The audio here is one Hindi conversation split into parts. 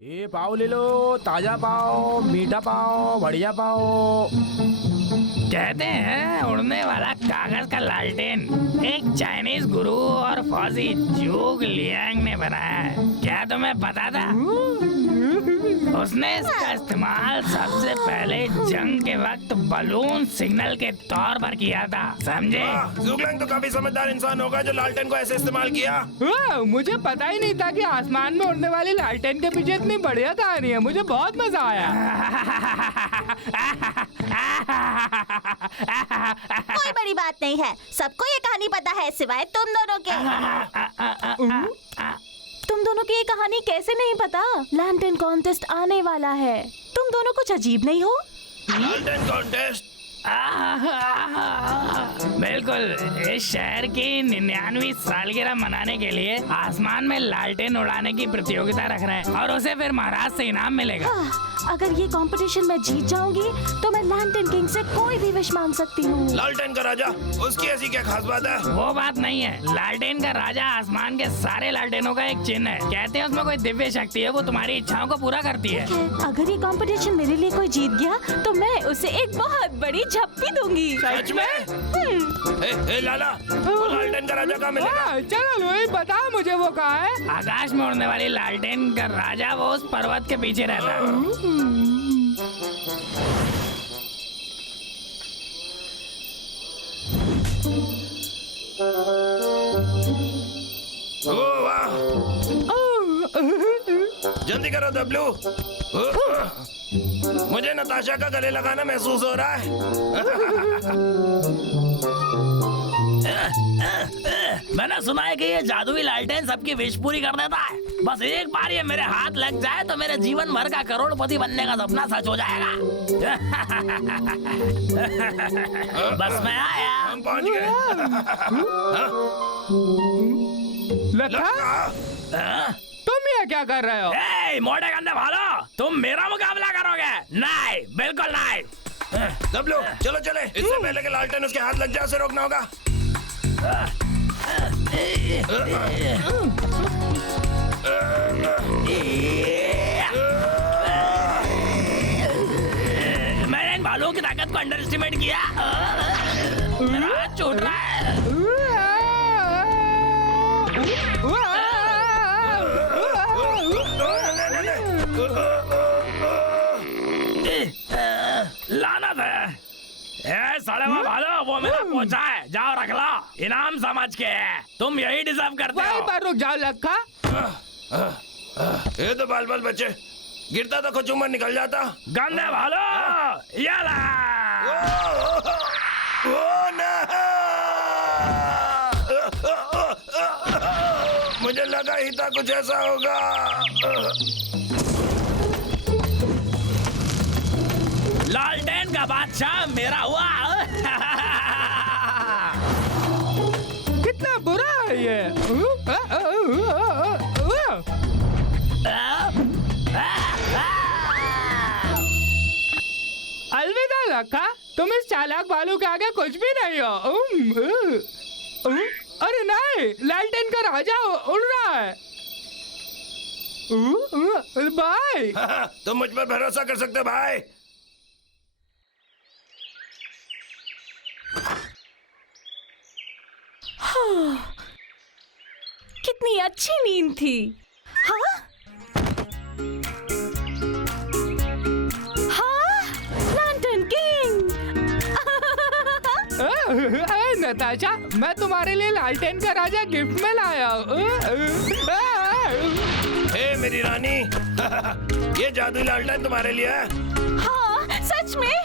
ये पाव ले लो, ताजा पाव, मीठा पाव, बढ़िया पाव। कहते हैं उड़ने वाला कागज का लालटेन एक चाइनीज गुरु और फौजी जूग लियांग ने बनाया है। क्या तुम्हें पता था? उसने इसका इस्तेमाल सबसे पहले जंग के वक्त बलून सिग्नल के तौर पर किया था, समझे? ज़ुगलैंग तो काफी समझदार इंसान होगा जो लालटेन को ऐसे इस्तेमाल किया। मुझे पता ही नहीं था कि आसमान में उड़ने वाली लालटेन के पीछे इतनी बढ़िया कहानी है। मुझे बहुत मजा आया। कोई बड़ी बात नहीं है, सबको ये कहानी पता है सिवाय तुम दोनों के। तुम दोनों की ये कहानी कैसे नहीं पता? लैंटर्न कॉन्टेस्ट आने वाला है। तुम दोनों कुछ अजीब नहीं हो? लालटेन कॉन्टेस्ट? बिल्कुल, इस शहर की 99वीं सालगिरह मनाने के लिए आसमान में लालटेन उड़ाने की प्रतियोगिता रख रहे हैं और उसे फिर महाराज से इनाम मिलेगा। अगर ये कंपटीशन में जीत जाऊंगी तो मैं लैंटर्न किंग से कोई भी विश मांग सकती हूँ। लालटेन का राजा, उसकी ऐसी क्या खास बात है? वो बात नहीं है। लालटेन का राजा आसमान के सारे लालटेनों का एक चिन्ह है। कहते हैं उसमें कोई दिव्य शक्ति है, वो तुम्हारी इच्छाओं को पूरा करती है। अगर ये कंपटीशन मेरे लिए कोई जीत गया तो मैं उसे एक बहुत बड़ी झप्पी दूंगी। सच में? ए लाला, वो लालटेन का राजा कहाँ मिलेगा? चलो लोही, बता मुझे वो कहाँ है। आकाश में उड़ने वाली लालटेन का राजा वो उस पर्वत के पीछे रहता है। ओह वाह! जल्दी करो डब्लू। मुझे नताशा का गले लगाना महसूस हो रहा है। मैंने सुना है कि ये जादुई लालटेन सबकी विश पूरी कर देता है। बस एक बार ये मेरे हाथ लग जाए तो मेरे जीवन भर का करोड़पति बनने का सपना सच हो जाएगा। बस मैं आया। हम पहुंच गए। लता, तुम ये क्या कर रहे हो? ए, मोटे गंदे भालो, तुम मेरा मुकाबला करोगे? नहीं, बिल्कुल नहीं। डब्लू, चलो चले। इससे पहले कि लालटेन उसके हाथ लग जाए उसे रोकना होगा। मैंने इन भालुओं की ताकत को अंडर एस्टिमेट किया। मेरा हाथ छूट रहा है। लानत है। ए साले भालो, वो मेरा पोछा है, जाओ रख लो इनाम समझ के। तुम यही डिजर्व करते वहीं हो। पर रुक जाओ लक्का। ये तो बाल बाल बच्चे, गिरता तो खुचुमर निकल जाता। गंदे भालो, याला। ओ ना! मुझे लगा ही था कुछ ऐसा होगा। लालटेन का बादशाह मेरा हुआ। कितना बुरा है ये। अलविदा लक्का, तुम इस चालाक भालू के आगे कुछ भी नहीं हो। अरे नहीं, लालटेन का राजा उड़ रहा है। बाय। तुम मुझ पर भरोसा कर सकते हो भाई। कितनी अच्छी नींद थी। हाँ? हाँ? Lantern king! नताशा, मैं तुम्हारे लिए लालटेन का राजा गिफ्ट में लाया हूँ। हे मेरी रानी, ये जादुई लालटेन तुम्हारे लिए है। हाँ, सच में?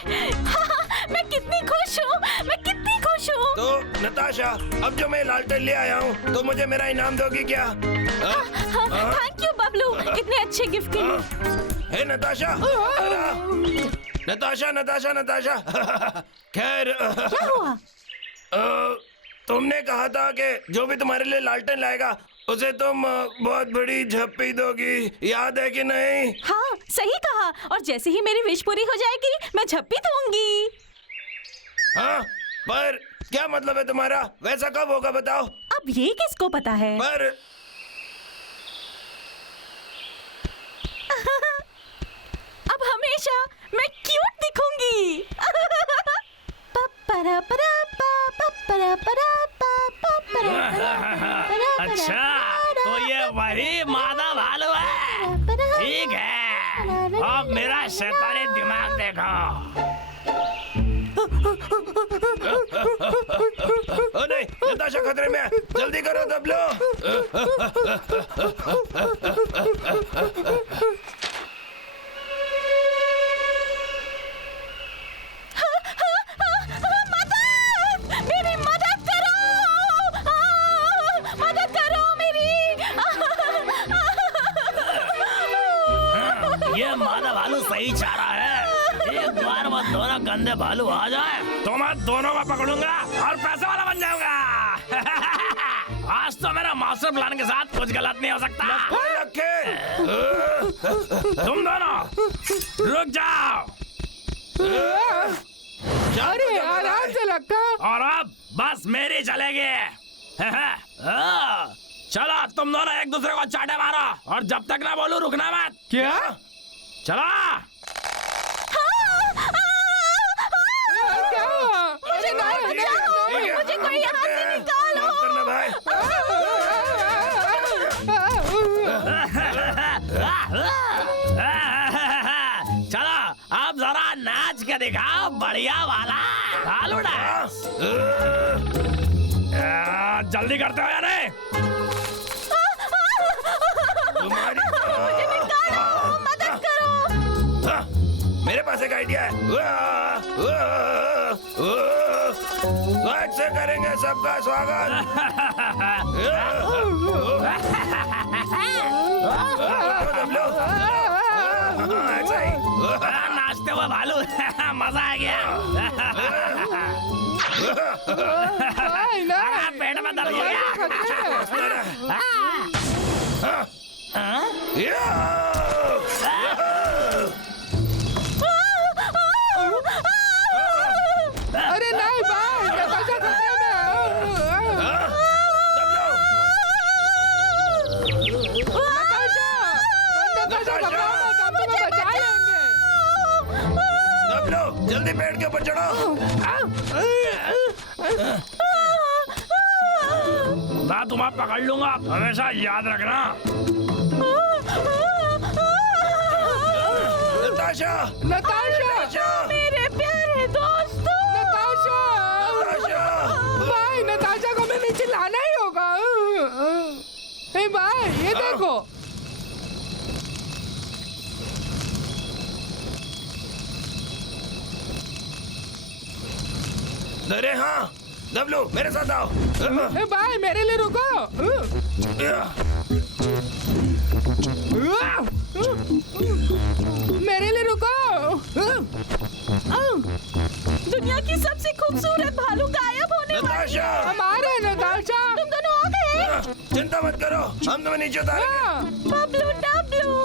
हाँ, मैं कितनी खुश हूँ, मैं कितनी खुश हूँ। तो नताशा, अब जो मैं लालटेन ले आया हूँ तो मुझे मेरा इनाम दोगी क्या? थैंक यू बबलू, इतने अच्छे गिफ्ट के लिए। हे नताशा, नताशा नताशा नताशा। खैर, क्या हुआ? तुमने कहा था कि जो भी तुम्हारे लिए लालटेन लाएगा उसे तुम बहुत बड़ी झप्पी दोगी, याद है कि नहीं? हाँ, सही कहा। और जैसे ही मेरी विश पूरी हो जाएगी मैं झप्पी दूंगी। हाँ, पर क्या मतलब है तुम्हारा? वैसा कब होगा बताओ? अब ये किसको पता है? पर ठीक है, अब मेरा शैतानी दिमाग देखो। ओ नहीं, नताशा खतरे में है, जल्दी करो दबलो। मेरी मदद करो, मदद करो मेरी। ये मादा भालू सही चाह रहा है। एक बार वो दोनों गंदे भालू आ जाए तो मैं दोनों को पकड़ूंगा और पैसे वाला बन जाऊंगा। आज तो मेरा मास्टर प्लान के साथ कुछ गलत नहीं हो सकता। तुम दोनों रुक जाओ। अरे आराम से लक्का। और अब बस मेरी चलेगी। चलो तुम दोनों एक दूसरे को चाटे मारो और जब तक ना बोलूं रुकना मत। क्या? चलो। क्या हुआ? अरे नहीं, मुझे कोई यहाँ से निकालो। करना भाई। चलो अब जरा नाच के दिखाओ बढ़िया वाला भालू डांस। जल्दी करते हो या नहीं? तुम्हारी मुझे निकालो, मदद करो। हाँ, मेरे पास एक आइडिया है। लाइट से करेंगे सबका स्वागत। दबलो। हाँ, ऐसा ही। नाचते हुए भालू मजा आ गया। पेट में दर्द हो गया। अरे नहीं भाई, नताशा खतरे में है। नताशा घबराओ मत, हम तुम्हें बचा लेंगे। दबलो, जल्दी पेड़ के ऊपर चढ़ो। मैं तुम्हें पकड़ लूंगा, हमेशा याद रखना। नताशा, नताशा, मेरे प्यारे दोस्तों। नताशा, भाई नताशा को मैं नीचे लाना ही होगा। हे भाई ये देखो। अरे हाँ, दबलो मेरे साथ आओ। हे भाई मेरे लिए रुको। मेरे लिए रुको। दुनिया की सबसे खूबसूरत भालू गायब होने वाली नताशा, हमारे नताशा। तुम दोनों आ गए। चिंता मत करो, हम तुम्हें नीचे उतारेंगे। बबलू डबलू।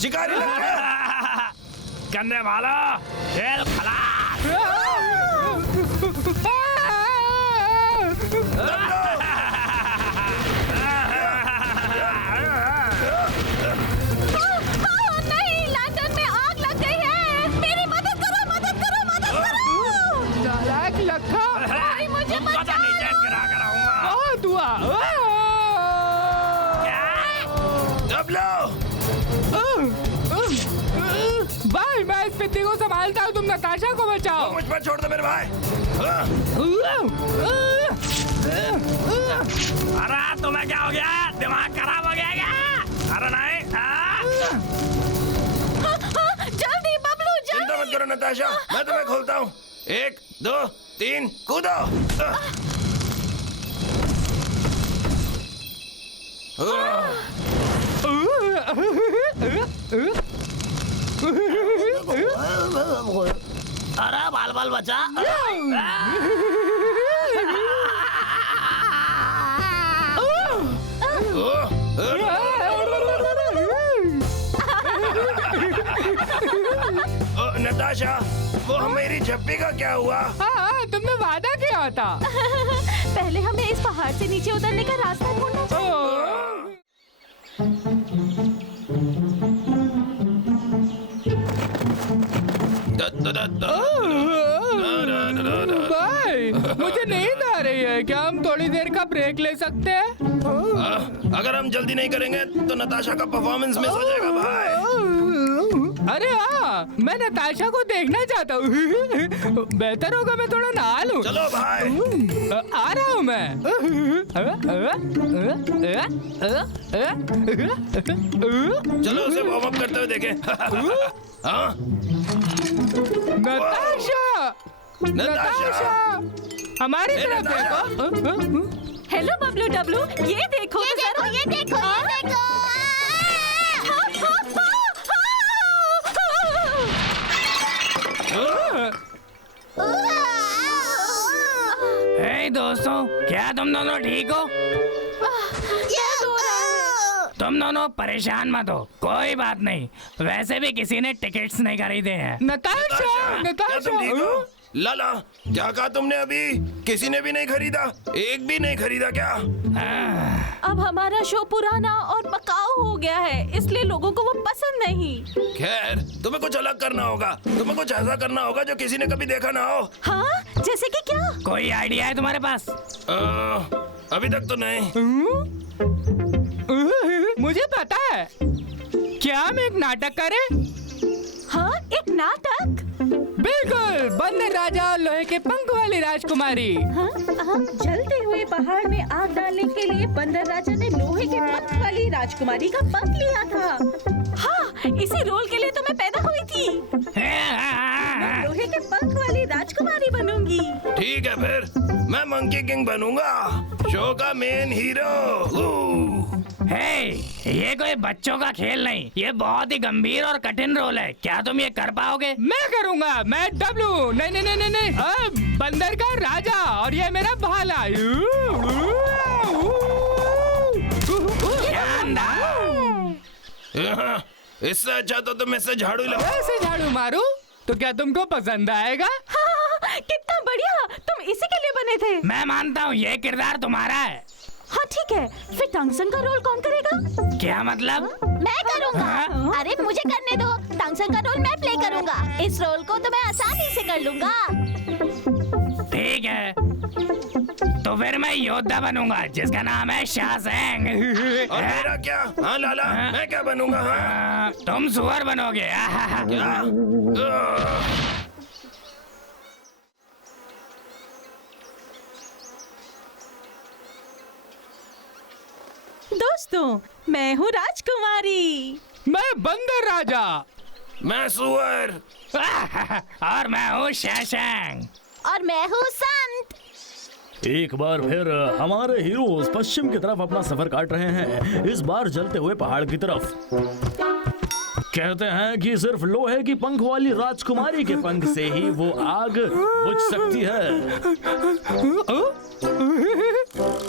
शिकारी लग गया। गंदे भालू खेल खलास। नहीं, लैंटर्न में आग लग गई है। मेरी मदद करो, मदद करो, मदद करो। चालाक लखा। भाई मुझे तुमको तो नीचे गिरा कर आऊंगा। बहुत हुआ। दबलो, भाई मैं इस पित्ती को संभालता हूँ, तुम नताशा को बचाओ। मुझ पर छोड़ दो मेरे भाई। अरे तुम्हें क्या हो गया? दिमाग खराब हो गया क्या? अरे नहीं। जल्दी बबलू, चिंता मत करो नताशा, मैं तुम्हें खोलता हूँ। 1 2 3 कूदो। अरे बाल बाल बचा। नताशा, वो मेरी झप्पी का क्या हुआ? हाँ, तुमने वादा किया था। पहले हमें इस पहाड़ से नीचे उतरने का रास्ता ढूंढना चाहिए। भाई मुझे नींद आ रही है, क्या हम थोड़ी देर का ब्रेक ले सकते हैं? अगर हम जल्दी नहीं करेंगे तो नताशा का परफॉर्मेंस मिस हो जाएगा भाई। अरे हाँ, मैं नताशा को देखना चाहता हूँ। बेहतर होगा मैं थोड़ा नहा लूं। चलो भाई। आ रहा हूँ मैं। चलो उसे वार्म अप करते हुए देखें। हाँ? नताशा, नताशा, हमारी ए, तरफ नताशा। देखो। हेलो बबलू डब्लू, ये देखो, ये देखो, ये देखो, ये देखो। हे दोस्तों, क्या तुम दोनों ठीक हो? तुम दोनों परेशान मत हो, कोई बात नहीं। वैसे भी किसी ने टिकट्स नहीं खरीदे हैं। नताशा, क्या तुम ठीक हो? नताशा, लाला, क्या कहा तुमने अभी? किसी ने भी नहीं खरीदा? एक भी नहीं खरीदा क्या? अब हमारा शो पुराना और पकाऊ हो गया है, इसलिए लोगों को वो पसंद नहीं। खैर, तुम्हें कुछ अलग करना होगा। तुम्हें कुछ ऐसा करना होगा जो किसी ने कभी देखा ना हो। हाँ, जैसे कि क्या? कोई आइडिया है तुम्हारे पास? अभी तक तो नहीं। मुझे पता है। क्या हम एक नाटक करें? हाँ, एक नाटक। बिल्कुल, बंदर राजा और लोहे के पंख वाली राजकुमारी। हाँ, जलते हुए पहाड़ में आग डालने के लिए बंदर राजा ने लोहे के पंख वाली राजकुमारी का पंख लिया था। हाँ, इसी रोल के लिए तो मैं पैदा हुई थी। मैं लोहे के पंख वाली राजकुमारी बनूंगी। ठीक है फिर, मैं मंकी किंग बनूंगा, शो का मेन हीरो। हे, ये कोई बच्चों का खेल नहीं, ये बहुत ही गंभीर और कठिन रोल है। क्या तुम ये कर पाओगे? मैं करूंगा, मैं डब्लू। नहीं नहीं नहीं नहीं नहीं, बंदर का राजा और ये मेरा भाला। शानदार। इससे अच्छा तो तुम इससे झाड़ू लो। ऐसे झाड़ू मारू तो क्या तुमको पसंद आएगा? हाँ, कितना बढ़िया, तुम इसी के लिए बने थे। मैं मानता हूँ ये किरदार तुम्हारा है। हाँ ठीक है, फिर टंगसन का रोल कौन करेगा? क्या मतलब? मैं करूँगा। हाँ? अरे मुझे करने दो, टंगसन का रोल मैं प्ले करूँगा। इस रोल को तो मैं आसानी से कर लूँगा। ठीक है, तो फिर मैं योद्धा बनूंगा जिसका नाम है शासेंग। और मेरा क्या? हाँ लाला, मैं क्या बनूंगा? हाँ? तुम सुअर बनोगे। क्या? दोस्तों, मैं हूँ राजकुमारी। मैं बंदर राजा। मैं सुअर। और मैं हूँ शासेंग। और मैं हूँ संत। एक बार फिर हमारे हीरोज पश्चिम की तरफ अपना सफर काट रहे हैं, इस बार जलते हुए पहाड़ की तरफ। कहते हैं कि सिर्फ लोहे की पंख वाली राजकुमारी के पंख से ही वो आग बुझ सकती है।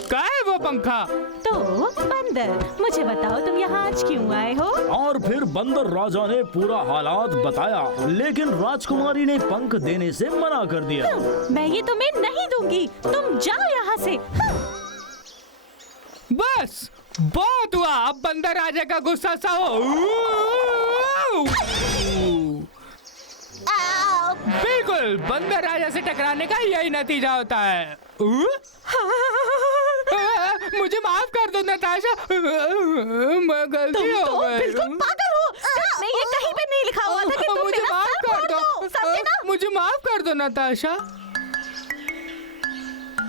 क्या है वो पंखा? तो बंदर, मुझे बताओ तुम यहाँ आज क्यों आए हो? और फिर बंदर राजा ने पूरा हालात बताया, लेकिन राजकुमारी ने पंख देने से मना कर दिया। मैं ये तुम्हें नहीं दूंगी, तुम जाओ यहाँ से। बस बहुत हुआ, अब बंदर राजा का गुस्सा सा हो। बिल्कुल, बंदर राजा से टकराने का यही नतीजा होता है। मुझे माफ कर दो नताशा, मैं गलती तुम हो तो गई। बिल्कुल पागल हो। स्क्रिप्ट में ये कहीं पे नहीं लिखा हुआ था कि तुम मुझे मेरा माफ सर कर फोड़ दो, समझे ना? मुझे माफ कर दो नताशा।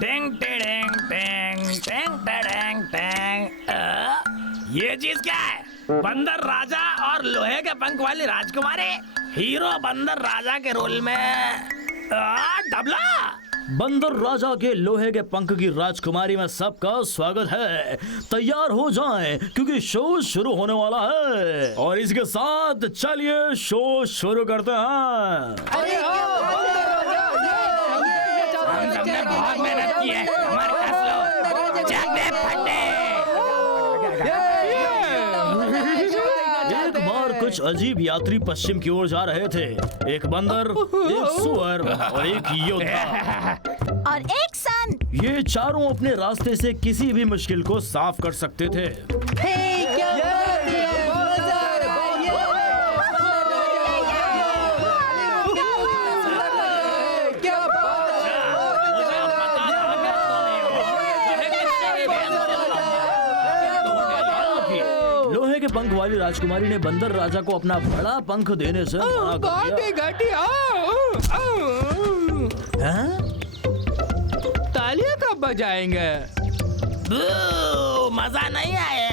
टिंग टिडिंग टिंग टिंग टिडिंग टिंग। ये चीज क्या है? बंदर राजा और लोहे के पंख वाली राजकुमारी। हीरो बंदर राजा के रोल में डबला। बंदर राजा के लोहे के पंख की राजकुमारी में सबका स्वागत है। तैयार हो जाएं क्योंकि शो शुरू होने वाला है। और इसके साथ चलिए शो शुरू करते हैं। हम सबने बहुत मेहनत की है, हमारे कस लो, जागने फटे। एक बार कुछ अजीब यात्री पश्चिम की ओर जा रहे थे। एक बंदर, एक सुअर और एक योद्धा। और एक संत। ये चारों अपने रास्ते से किसी भी मुश्किल को साफ कर सकते थे। लोहे के पंख वाली राजकुमारी ने बंदर राजा को अपना बड़ा पंख देने से मना कर बहुत ही दिया। घटिया। हैं? तालियां कब बजाएंगे? मजा नहीं आया।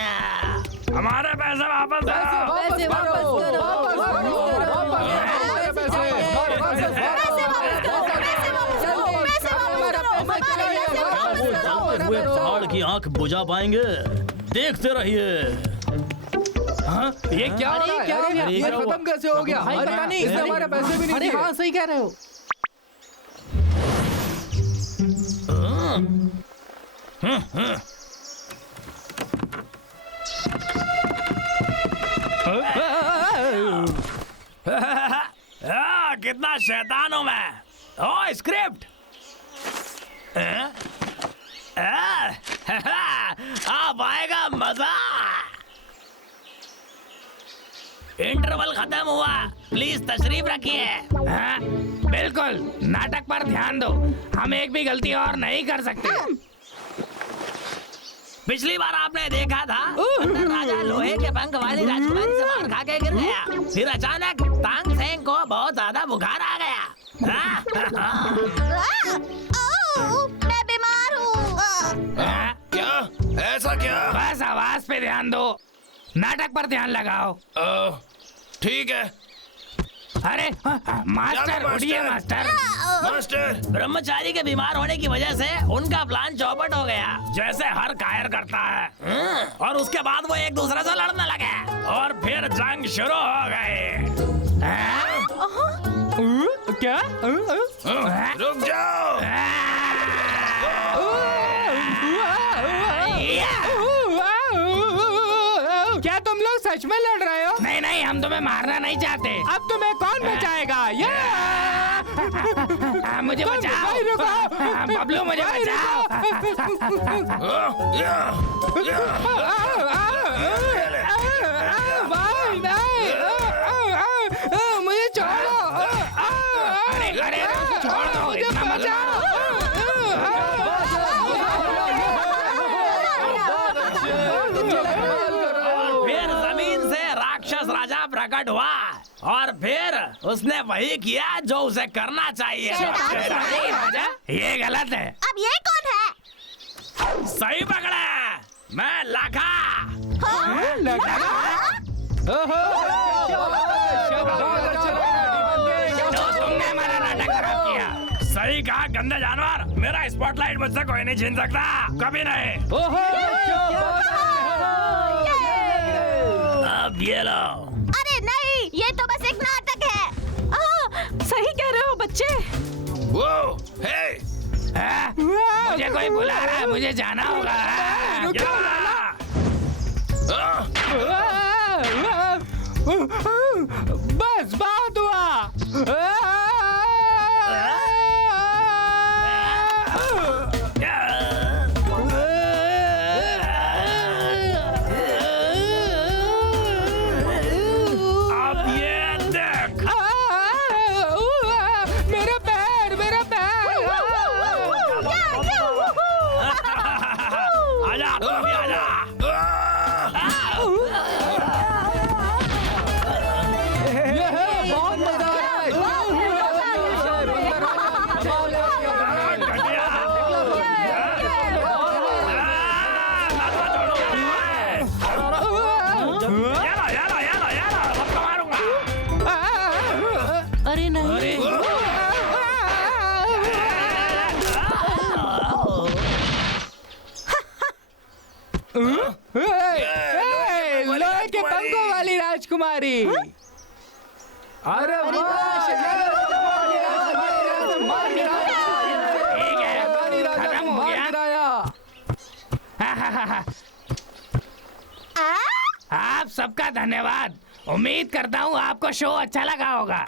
हमारे पैसे वापस दो। पैसे वापस करो। जलते हुए पहाड़ की आंख बुझा पाएंगे, देखते रहिए। ये क्या हो रहा है? अरे ये क्या हुआ? खत्म कैसे हो गया? पता नहीं, इसने हमारे पैसे भी नहीं दिए। हाँ सही कह रहे हो। कितना शैतान हूं मैं। ओ स्क्रिप्ट। अब आएगा मजा। इंटरवल खत्म हुआ, प्लीज तशरीफ रखिए। हाँ, बिल्कुल, नाटक पर ध्यान दो। हम एक भी गलती और नहीं कर सकते। पिछली बार आपने देखा था बंदर राजा लोहे के पंख वाली राजकुमारी से मार खा के गिर गया। फिर अचानक तांग सेंग को बहुत ज्यादा बुखार आ गया। मैं बीमार हूँ। क्या? ऐसा क्या? बस आवाज पे ध्यान दो, नाटक पर ध्यान लगाओ। ठीक है अरे मास्टर उठिए मास्टर। मास्टर। ब्रह्मचारी के बीमार होने की वजह से उनका प्लान चौपट हो गया, जैसे हर कायर करता है। और उसके बाद वो एक दूसरे से लड़ने लगे और फिर जंग शुरू हो गई। क्या? रुक जाओ। क्या तुम लोग सच में लड़ रहे हो? नहीं नहीं, हम तुम्हें मारना नहीं चाहते। अब तुम्हें कौन बचाएगा? मुझे बचाओ बबलू, मुझे बचाओ। मुझे छोड़ो। अरे छोड़ दो, इतना मत फिर जमीन से राक्षस राजा प्रकट हुआ और फिर उसने वही किया जो उसे करना चाहिए। शैतानी राजा? ये गलत है। अब ये कौन है? सही पकड़ा, मैं लाखा। तो तुमने हमारा नाटक खराब किया। सही कहा गंदे जानवर, मेरा स्पॉटलाइट मुझसे कोई नहीं छीन सकता, कभी नहीं। अब ये लो। अरे नहीं, ये तो बस एक नाटक है। सही कह रहे हो बच्चे। वो हे मुझे कोई बुला रहा है, मुझे जाना होगा। बस बात हुआ। अब ये देख। मेरा पैर, मेरा पैर। आजा, तुम भी आजा। बहुत मजा आ घटिया। सबको मारूंगा। अरे नहीं। लोहे के पंखों वाली राजकुमारी। अरे ठीक है, खत्म हो गया। आप सबका धन्यवाद। उम्मीद करता हूँ आपको शो अच्छा लगा होगा।